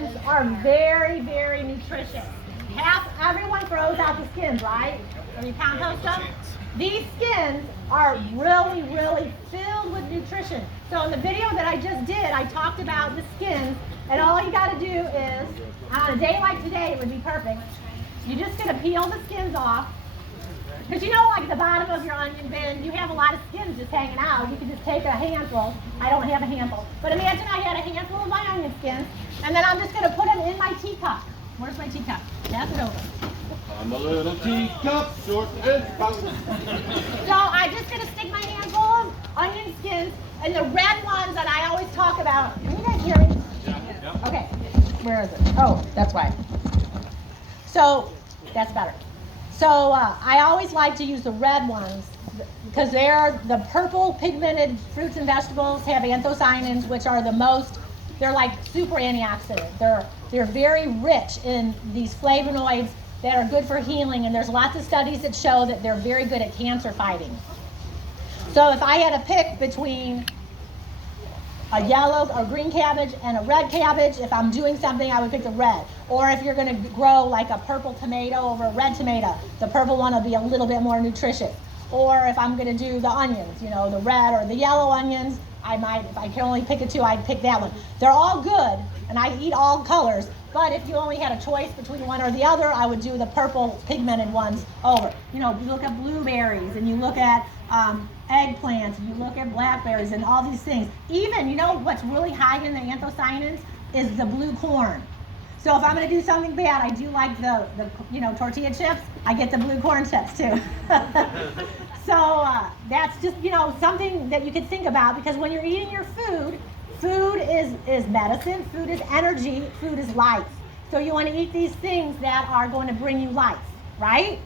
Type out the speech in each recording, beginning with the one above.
skins are very, very nutritious. Everyone throws out the skins, right? When you compost them. These skins are really, really filled with nutrition. So in the video that I just did, I talked about the skins, and all you got to do is, on a day like today, it would be perfect. You're just going to peel the skins off. Because you know, like the bottom of your onion bin, you have a lot of skins just hanging out. You can just take a handful. I don't have a handful. But imagine I had a handful of my onion skins, and then I'm just going to put them in my teacup. Where's my teacup? Pass it over. I'm a little teacup, short and stout. So I'm just going to stick my handful of onion skins, and the red ones that I always talk about. Can you guys hear me? Yeah. Okay. Where is it? Oh, that's why. So that's better. So I always like to use the red ones because they're the purple pigmented fruits and vegetables have anthocyanins, which are the most, they're like super antioxidant. They're very rich in these flavonoids that are good for healing, and there's lots of studies that show that they're very good at cancer fighting. So if I had to pick between a yellow or green cabbage and a red cabbage, if I'm doing something, I would pick the red. Or if you're going to grow like a purple tomato over a red tomato, the purple one will be a little bit more nutritious. Or if I'm going to do the onions, you know, the red or the yellow onions, I might, if I can only pick a two, I'd pick that one. They're all good, and I eat all colors, but if you only had a choice between one or the other, I would do the purple pigmented ones over. You know, you look at blueberries, and you look at eggplants, and you look at blackberries, and all these things. Even, you know, what's really high in the anthocyanins is the blue corn. So if I'm going to do something bad, I do like the you know, tortilla chips. I get the blue corn chips too. So that's just, you know, something that you could think about, because when you're eating your food, food is medicine, food is energy, food is life. So you want to eat these things that are going to bring you life, right?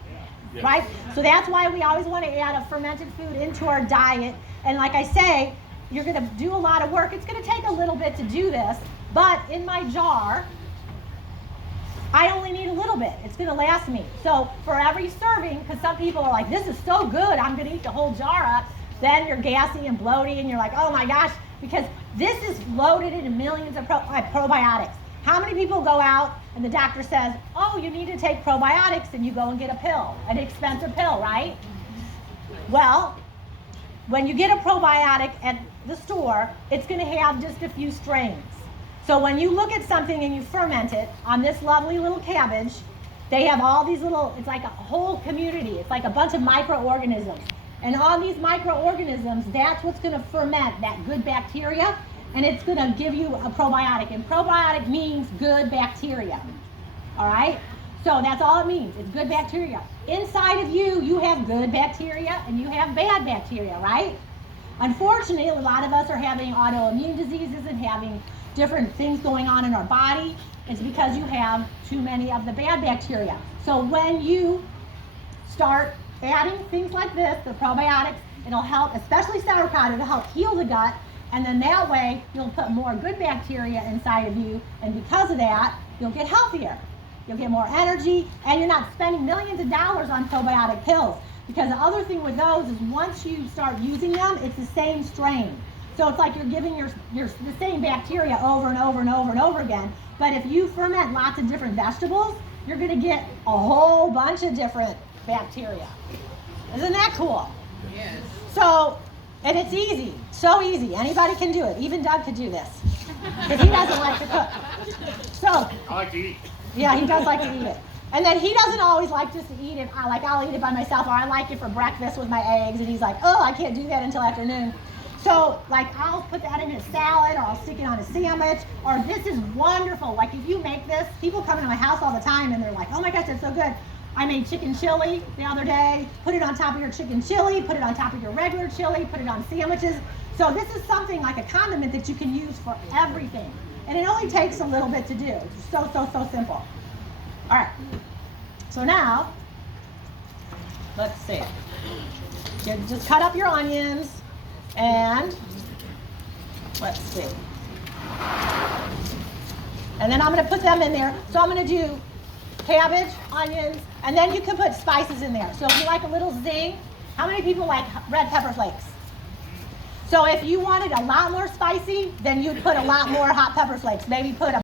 Yes. Right? So that's why we always want to add a fermented food into our diet. And like I say, you're going to do a lot of work. It's going to take a little bit to do this, but in my jar, I only need a little bit. It's going to last me. So for every serving, because some people are like, this is so good, I'm going to eat the whole jar up. Then you're gassy and bloaty, and you're like, oh my gosh, because this is loaded in millions of probiotics. How many people go out and the doctor says, oh, you need to take probiotics, and you go and get a pill, an expensive pill, right? Well, when you get a probiotic at the store, it's going to have just a few strains. So when you look at something and you ferment it, on this lovely little cabbage, they have all these little, it's like a whole community. It's like a bunch of microorganisms. And all these microorganisms, that's what's going to ferment that good bacteria, and it's going to give you a probiotic. And probiotic means good bacteria. All right? So that's all it means. It's good bacteria. Inside of you, you have good bacteria and you have bad bacteria, right? Unfortunately, a lot of us are having autoimmune diseases and having different things going on in our body. It's because you have too many of the bad bacteria. So when you start adding things like this, the probiotics, it'll help, especially sauerkraut, it'll help heal the gut, and then that way you'll put more good bacteria inside of you, and because of that, you'll get healthier. You'll get more energy, and you're not spending millions of dollars on probiotic pills. Because the other thing with those is once you start using them, it's the same strain. So it's like you're giving the same bacteria over and over and over and over again. But if you ferment lots of different vegetables, you're going to get a whole bunch of different bacteria. Isn't that cool? Yes. So, and it's easy. So easy. Anybody can do it. Even Doug could do this. Because he doesn't like to cook. So, I like to eat. yeah, he does like to eat it. And then he doesn't always like just to eat it. I'll eat it by myself, or I like it for breakfast with my eggs. And he's like, oh, I can't do that until afternoon. So, like, I'll put that in a salad, or I'll stick it on a sandwich, or this is wonderful. Like, if you make this, people come into my house all the time, and they're like, oh my gosh, that's so good. I made chicken chili the other day. Put it on top of your chicken chili, put it on top of your regular chili, put it on sandwiches. So this is something like a condiment that you can use for everything. And it only takes a little bit to do. It's so, so, so simple. All right. So now, let's see. You just cut up your onions. And let's see. And then I'm going to put them in there. So I'm going to do cabbage, onions, and then you can put spices in there. So if you like a little zing, how many people like red pepper flakes? So if you wanted a lot more spicy, then you'd put a lot more hot pepper flakes. Maybe put a